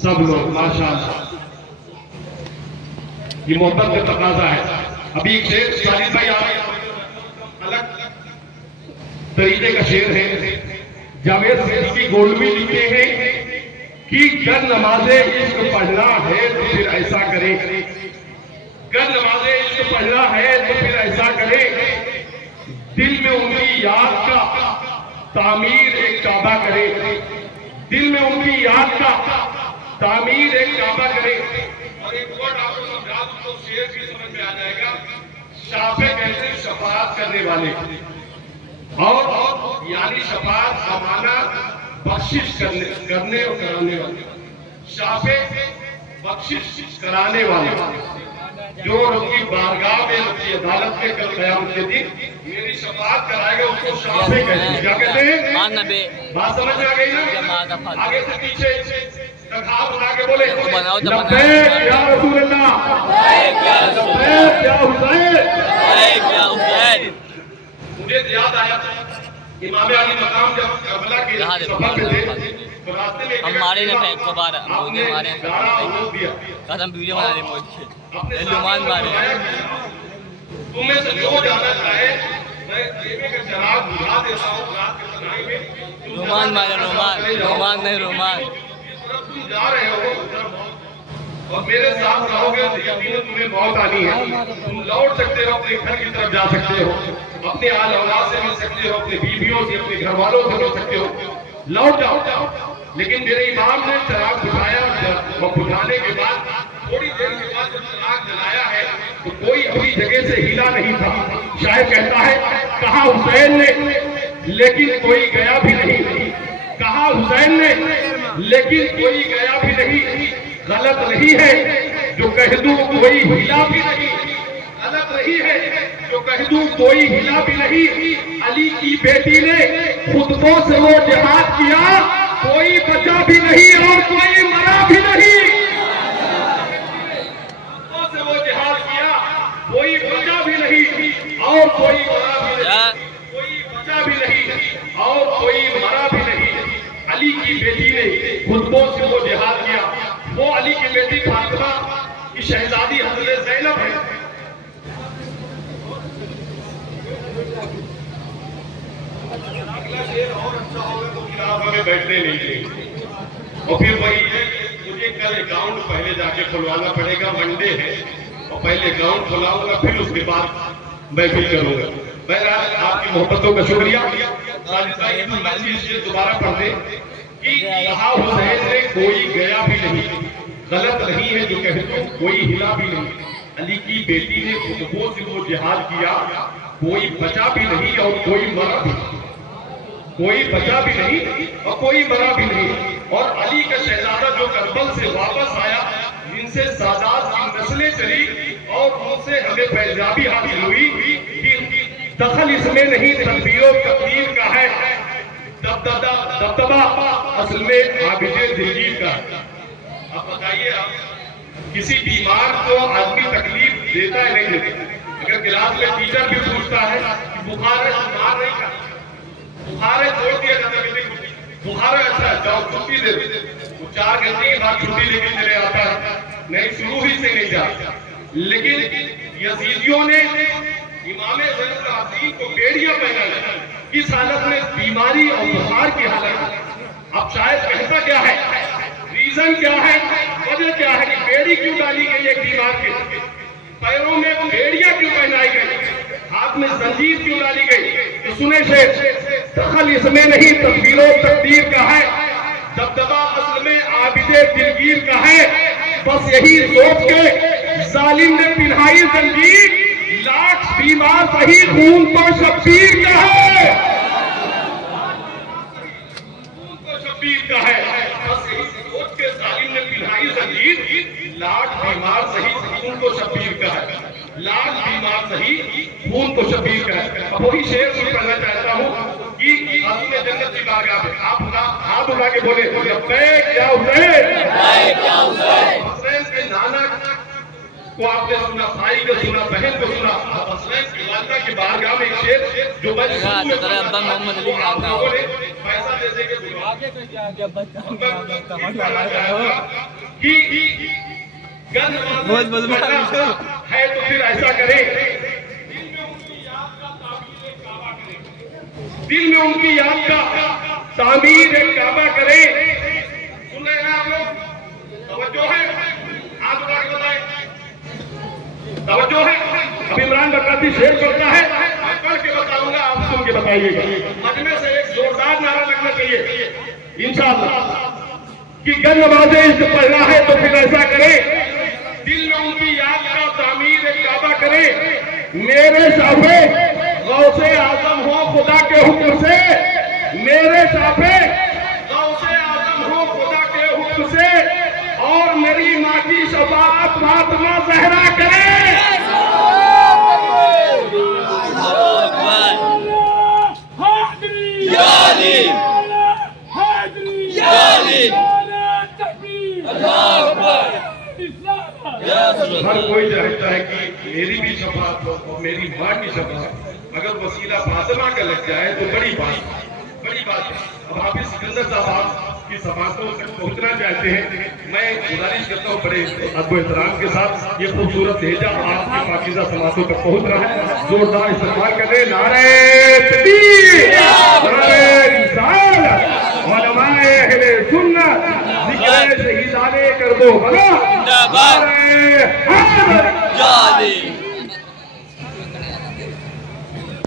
सब लोग माशाअल्लाह, ये मोहब्बत का तकाजा है। अभी एक शेर सालिद भाई आ रहे हैं, अलग तरीके का शेर है। जावेद सिद्दीकी गोल्डवी लिखते हैं कि गर नमाज़े इश्क पढ़ना है तो फिर ऐसा करें, गर नमाज़े इश्क पढ़ना है तो फिर ऐसा करें, दिल में उनकी याद का तामीर एक काबा करे, दिल में उनकी याद का तामीर एक काबा करे। और एक वर्ड आपको समझा दूं तो शेर भी समझ में आ जाएगा। शाफे कहते हैं शफाअत करने वाले, और यानी शफाअत जमाना बख्शिश करने और कराने वाले, शाफे बख्शिश कराने वाले, जो उनकी बारगाह में उनकी अदालत में कल क़यामत के दिन मेरी शफाअत कराएगा, उसको शाफे कहते हैं। क्या कहते हैं? बात समझ में आ गई ना? आगे से पीछे तक हाथ उठा के बोले लब्बैक या रसूल अल्लाह, लब्बैक या हुसैन। मुझे याद आया इमाम अली मकाम जब करबला के सफर में थे तो रास्ते में हमारे ने फेंक को बार मुझे मारे कदम वीडियो बना रहे मुझे लुमान मारे। तुम्हें से जो जाना चाहे मैं देवे का चराग बुझा देता हूं रात के तनाई में। रोमान मारे, रोमान नहीं रोमान। तुम जा रहे हो और मेरे साथ रहोगे तो यकीनन तुम्हें मौत आनी है। तुम लौट सकते हो, अपने घर की तरफ जा सकते हो, अपने आल औलाद से मिल सकते हो, अपने बीवियों से, अपने घर वालों से मिल सकते हो, लौट जाओ। लेकिन मेरे इमाम ने चराग बुझाया और बुझाने के बाद थोड़ी देर के बाद जब चराग जलाया है तो कोई अपनी जगह से हिला नहीं था। शायद कहता है कहा हुसैन ने लेकिन कोई गया भी नहीं, कहा हुसैन ने लेकिन कोई गया भी नहीं। गलत नहीं है जो कह दूं कोई हिला भी नहीं, गलत नहीं है जो कह दूं कोई हिला भी नहीं। अली की बेटी ने खुतबों से वो जिहाद किया, कोई बचा भी नहीं और कोई मरा भी नहीं। खुतबों से वो जिहाद किया, कोई बचा भी नहीं और कोई मरा भी नहीं, कोई बचा भी नहीं और कोई मरा भी नहीं। अली की बेटी ने खुतबों से वो जिहाद किया। वो अली की बेटी फातिमा की शहजादी हजरत ज़ैनब है। अगला शेर और अच्छा होगा तो किताब हमें बैठने नहीं देंगे। और फिर वही है, मुझे कल अकाउंट पहले जाके खुलवाना पड़ेगा, मंडे है, और पहले अकाउंट खुलाऊंगा फिर उसके बाद मैं भी करूंगा। बहरहाल आपकी मोहब्बतों का शुक्रिया। दोबारा पढ़ दें कि कहा हुसैन ने कोई गया भी नहीं, गलत नहीं है जो कह दो कोई हिला भी नहीं। अली की बेटी ने खुतबों से वो जिहाद किया, कोई बचा भी नहीं और कोई मरा भी नहीं, कोई बचा भी नहीं और कोई मरा भी नहीं। और अली का शहजादा जो करबल से वापस आया, जिनसे सादात की नस्लें चली और उनसे हमें फैजाबी हासिल हुई कि दखल इसमें नहीं तकदीर तकदीर का है, दबदबा असल में आबिदे दिलगीर का। अब बताइए, आप किसी बीमार को आदमी तकलीफ देता है नहीं देता? अगर क्लास में टीचर भी पूछता है कि बुखार है, बुखार नहीं का, बुखार है छोड़ दिया जाता है, बुखार है अच्छा जाओ छुट्टी दे दो, वो 4 घंटे के बाद छुट्टी लेके चले आता है, नहीं शुरू ही से नहीं जाता। लेकिन यजीदियों ने इमाम ज़ैनुल आबिदीन को बेड़ियां पहनाई, इस हालत में बीमारी और बुखार की हालत। अब शायद कहता क्या है, रीजन क्या है, वजह क्या है कि बेड़ी क्यों डाली गई है बीमार के पैरों में, बेड़ियां क्यों पहनाई गई, हाथ में जंजीर क्यों डाली गई? तो सुने शेर, दखल इसमें नहीं तकदीर तकदीर का है, दबदबा असल में आबिदे दिलगीर का है। बस यही सोच के जालिम ने पिन्हाई जंजीर, लाख बीमार सही खून तो शब्बीर का है, खून तो शब्बीर का है। बस यही सोच के जालिम ने पिन्हाई जंजीर, लाख बीमार सही खून तो शब्बीर का है, लाख बीमार सही खून तो शब्बीर का है। अब वही शेर शुरू करना चाहता हूँ कि अपने जन्नत की बारगाह में आप हाथ उठा के बोले लब्बैक या हुसैन। हुसैन के नाना को आपने सुना, भाई को सुना, बहन को सुना, हुसैन की वालिदा की बारगाह में एक शेर जो मैं मोहम्मद अली ऐसा दे देंगे कि गन है तो फिर ऐसा करें, दिल में उनकी याद का तामीर एक काबा करें। सुन रहे हैं आप लोग? तवज्जो है? हाथ उठा के बताएं, तवज्जो है? अब इमरान बरकाती शेर करता है, मैं पढ़ के बताऊंगा, आप सुन के बताइएगा। मजमे से एक जोरदार नारा लगना चाहिए इंशाअल्लाह कि गन नवाज़े इसे पढ़ना है तो फिर ऐसा करें, दिल में उनकी याद का तामीर एक काबा करें। मेरे साफे गौसे आजम हो खुदा के हुक्म से, मेरे साफे गौसे आजम हो खुदा के हुक्म से, और मेरी माँ की शफाअत फातिमा ज़हरा करे। हर कोई चाहता है कि मेरी भी शफाअत हो और मेरी माँ की शफाअत, अगर वसीला फातिमा का लग जाए तो बड़ी बात है। अब हाफिज सिकंदर साहब की शफाअतों तक पहुंचना चाहते हैं। मैं गुजारिश करता हूँ बड़े अदब एहतराम के साथ, ये खूबसूरत भेजा आपकी पाकीज़ा समातों तक पहुंच रहा है। जोरदार इस्तेमाल करें। नारे तकबीर, नारे रिसालत, उलमाए अहले सुन्नत, जिक्र शहीदाने करबो बला, नारे हैदर।